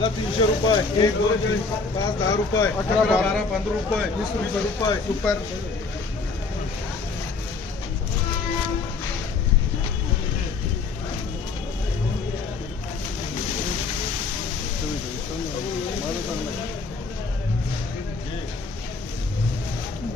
ला तीनशे रुपये एक दोन तीन पाच दहा रुपये अकरा बारा. पंधरा रुपये वीस वीस रुपये सुपर.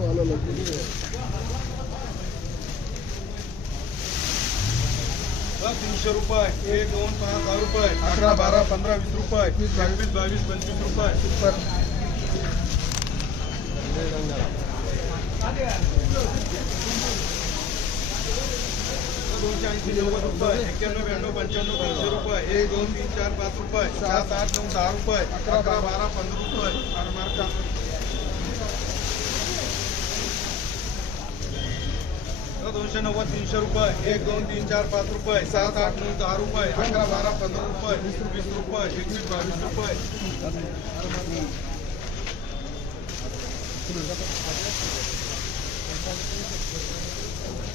ला तीनशे रुपये एक दोन पाच दहा रुपये अकरा बारा पंधरा वीस रुपये एकवीस बावीस पंचवीस रुपये. सुपर दोनशे ऐंशी नव्वद रुपये एक्क्याण्णव ब्याण्णव पंच्याण्णव दोनशे रुपये एक दोन तीन चार पाच रुपये सात आठ नऊ दहा रुपये अकरा बारा पंधरा रुपये आणि मार्का दोनशे नव्वद तीनशे रुपये एक दोन तीन चार पाच रुपये सात आठ नऊ दहा रुपये अकरा बारा पंधरा रुपये वीस वीस रुपये एकवीस बावीस रुपये.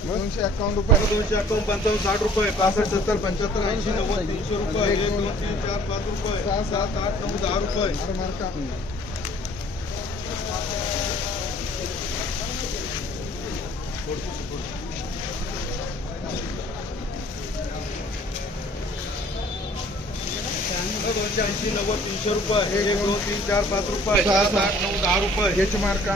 दोनशे अकाउंट रुपये. दोनशे अकावन्न पंचावन्न साठ रुपये पासष्ट सत्तर पंच्याहत्तर ऐंशी नव्वद तीनशे रुपये एक दोन तीन चार पाच रुपये सहा सात आठ नऊ दहा रुपये. आणि मार्का दोनशे ऐंशी नव्वद तीनशे रुपये एक दोन तीन चार पाच रुपये सात आठ नऊ दहा रुपये हेच मार्का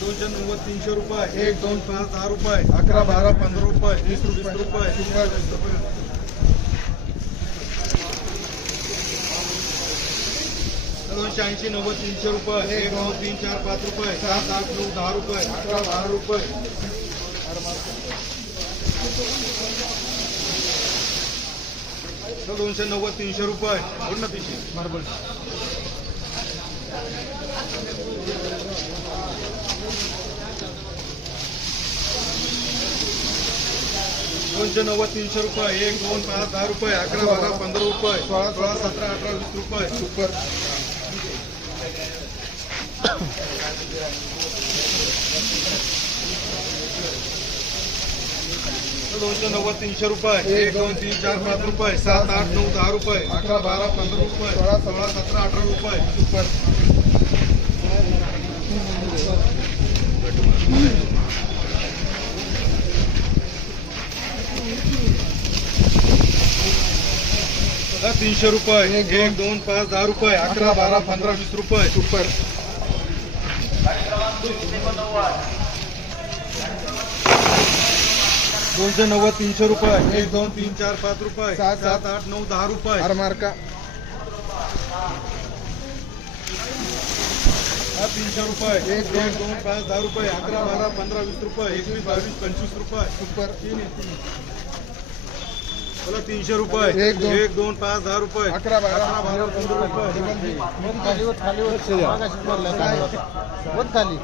दोनशे नव्वद तीनशे रुपये एक दोन पाच दहा रुपये अकरा बारा पंधरा रुपये वीस रुपये रुपये दोनशे ऐंशी नव्वद तीनशे रुपये. एक दोन तीन चार पाच रुपये. सात आठ नऊ दहा रुपये. अकरा बारा रुपये. दोनशे नव्वद तीनशे रुपये. पूर्ण पिशवी मार्बल दोनशे नव्वद तीनशे रुपये. एक दोन पाच दहा रुपये. अकरा बारा पंधरा रुपये. सोळा सोळा सतरा अठरा वीस रुपये. सुपर. दोनशे नव्वद तीनशे रुपये एक दोन तीन चार पाच रुपये सात आठ नऊ दहा रुपये अकरा बारा पंधरा रुपये सोळा सोळा सतरा अठरा रुपये. तीनशे रुपये एक दोन पाच दहा रुपये अकरा बारा पंधरा वीस रुपये. सुपर दोनशे नव्वद तीनशे रुपये. एक दोन तीन चार पाच रुपये. सात, सात आठ नऊ दहा रुपये. आणि मार्का. हा तीनशे रुपये. एक दोन. दोन पाच दहा रुपये. अकरा बारा पंधरा वीस रुपये. एकवीस बावीस पंचवीस रुपये. सुपर. बोला तीनशे रुपये. एक, दोन. एक दोन पाच दहा रुपये. अकरा बारा. बारा पंधरा रुपये. खाली.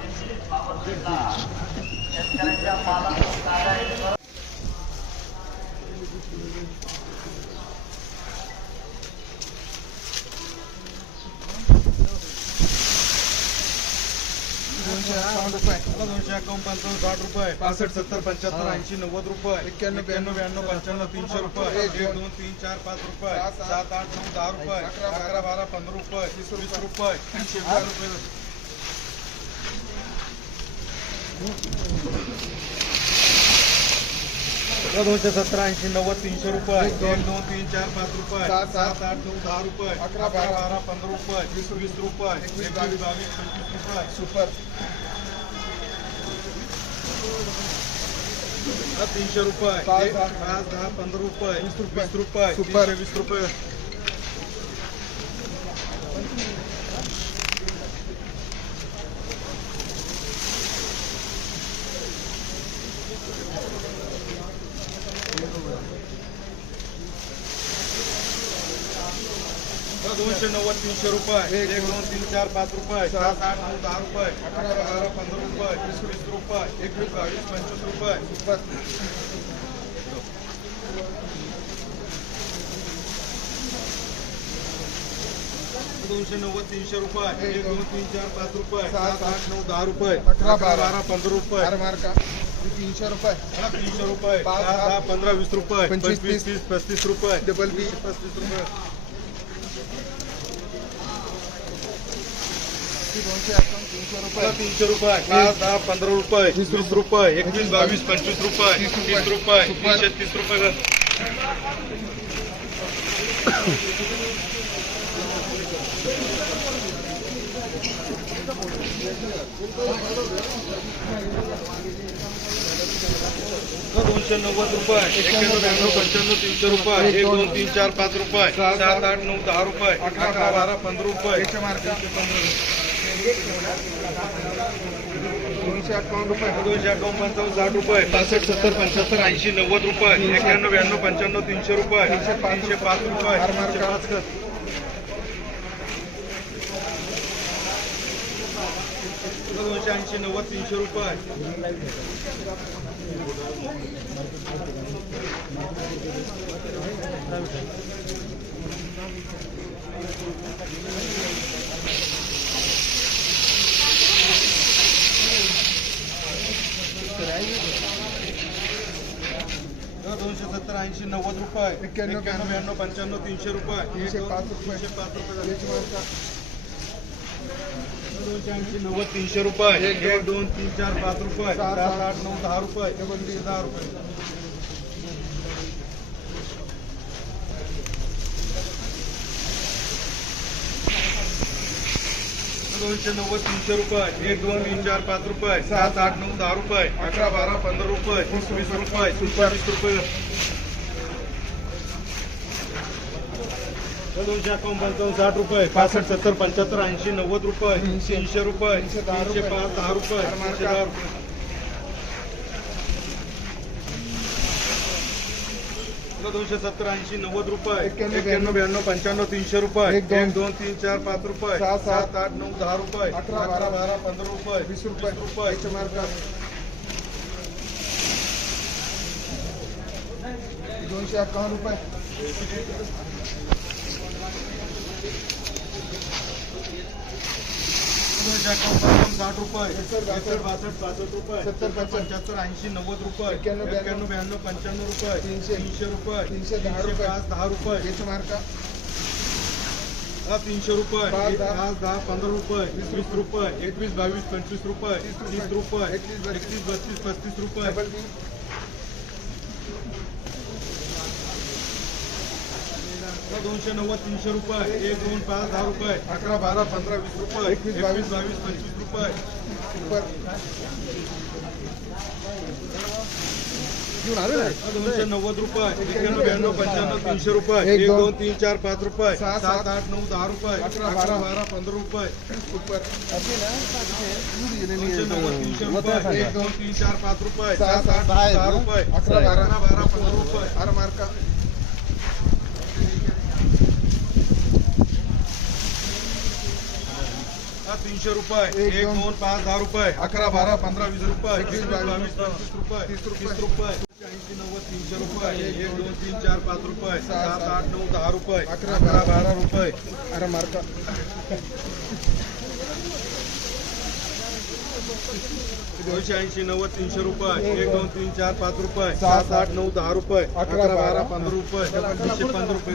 दोनशे एक्कावन्न रुपये. दोनशे एकावन्न पंचावन्न साठ रुपये. पासष्ट सत्तर पंच्याहत्तर ऐंशी नव्वद रुपये. एक्क्याण्णव, एक्क्याण्णव ब्याण्णव पंच्याण्णव तीनशे रुपये. एक, दोन तीन चार पाच रुपये. सात, आठ नऊ दहा रुपये. अकरा, बारा, पंधरा रुपये. वीस वीस रुपये. रुपये. दोनशे सतरा ऐंशी नव्वद तीनशे रुपये. दोन. दोन तीन चार पाच रुपये. सात, आठ नऊ दहा रुपये. अकरा, बारा, बारा पंधरा रुपये. वीस वीस रुपये. एकवीस, एकवीस बावीस. पंचवीस रुपये. सुपर. तीनशे रुपये. पाच, दहा. पंधरा रुपये. वीस रुपये. वीस रुपये वीस रुपये. दोनशे नव्वद तीनशे रुपये एक, दोन तीन चार पाच रुपये सात आठ नऊ दहा रुपये अकरा बारा पंधरा रुपये वीस वीस रुपये एकवीस बावीस पंचवीस रुपये. दोनशे नव्वद तीनशे रुपये एक, दोन तीन चार पाच रुपये सात, आठ नऊ दहा रुपये अकरा, बारा. पंधरा रुपये. तीनशे रुपये. तीनशे रुपये. पंधरा वीस रुपये. पंचवीस, तीस. पस्तीस रुपये. डबल बी पस्तीस रुपये. दोनशे अकाउंट तीनशे रुपये तीनशे रुपये. पाच दहा पंधरा रुपये. वीस वीस रुपये. एकवीस बावीस पंचवीस रुपये. तीस रुपये. तीनशे तीस रुपये दोनशे नव्वद रुपये. एक्क्याण्णव ब्याण्णव पंच्याण्णव तीनशे रुपये. एक दोन तीन चार पाच रुपये. सात, आठ नऊ दहा रुपये. अकरा, बारा पंधरा रुपये. एकशे दोनशे अकाउंट रुपये. दोनशे अकावन्न पंचावन्न साठ रुपये. पासष्ट सत्तर पंच्याहत्तर ऐंशी नव्वद रुपये. एक्क्याण्णव ब्याण्णव पंच्याण्णव तीनशे रुपये. तीनशे पाच तीनशे पाच रुपये. पाच. दोनशे ऐंशी नव्वद तीनशे रुपये दोनशे ऐंशी नव्वद रुपये एक्क्याण्णव, ब्याण्णव पंच्याण्णव तीनशे रुपये. तीनशे पाच रुपये. पाच रुपये. एकशे दोनशे ऐंशी नव्वद तीनशे रुपये. एक दोन. तीन चार पाच रुपये. सात, आठ, नऊ दहा रुपये. डी. दहा रुपये. दोनशे नव्वद तीनशे रुपये. एक दोन तीन चार पाच रुपये. सात आठ नऊ दहा रुपये. अकरा बारा पंधरा रुपये. वीस वीस रुपये. वीस रुपये. दोनशे अकावन्न पंचावन्न साठ रुपये पासष्ट सत्तर पंच्याहत्तर ऐंशी नव्वद रुपये तीनशे रुपये तीनशे. पाच दहा रुपये. तीनशे दहा रुपये दोनशे सत्तर ऐंशी नव्वद रुपये एक्क्याण्णव, ब्याण्णव पंच्याण्णव तीनशे रुपये एक, दोन. तीन चार पाच रुपये सात, आठ नऊ दहा रुपये अकरा, अकरा बारा पंधरा रुपये वीस रुपये रुपये दोनशे अकावन्न रुपये साठ रुपये बासष्ट. बासष्ट रुपये सत्तर, पंच्याहत्तर. ऐंशी नव्वद रुपये एक्क्याण्णव, ब्याण्णव. पंच्याण्णव रुपये तीनशे. तीनशे रुपये तीनशे दहा रुपये. पाच दहा रुपये एकशे मार्का तीनशे रुपये पाच, दहा. पंधरा रुपये वीस रुपये एकवीस बावीस पंचवीस रुपये तीस रुपये. एकतीस बत्तीस पस्तीस रुपये दोनशे नव्वद तीनशे रुपये. एक दोन पाच दहा रुपये. अकरा बारा पंधरा वीस रुपये. एकवीस, बावीस. बावीस पंचवीस रुपये. दोनशे नव्वद रुपये. एक्क्याण्णव ब्याण्णव पंच्याण्णव तीनशे रुपये. एक, एक दोन. तीन चार पाच रुपये. सात, सात. आठ नऊ दहा रुपये. अकरा, अकरा बारा. बारा पंधरा रुपये. दोनशे नव्वद तीनशे रुपये. एक दोन तीन चार पाच रुपये. सात, आठ दहा? रुपये. अकरा, बारा. बारा पंधरा रुपये. अरे मार्का तीनशे रुपये एक, दोन. पाच दहा रुपये अकरा बारा पंधरा वीस रुपये एकवीस बावीस, पंचवीस रुपये तीस रुपये. तीस रुपये ऐंशी नव्वद तीनशे रुपये एक दोन तीन चार पाच रुपये सात. आठ नऊ दहा रुपये अकरा, बारा. बारा रुपये अरे मार्का दोनशे ऐंशी नव्वद तीनशे रुपये एक दोन तीन चार पाच रुपये सात, आठ नऊ दहा रुपये अकरा, बारा. पंधरा रुपये पंधरा रुपये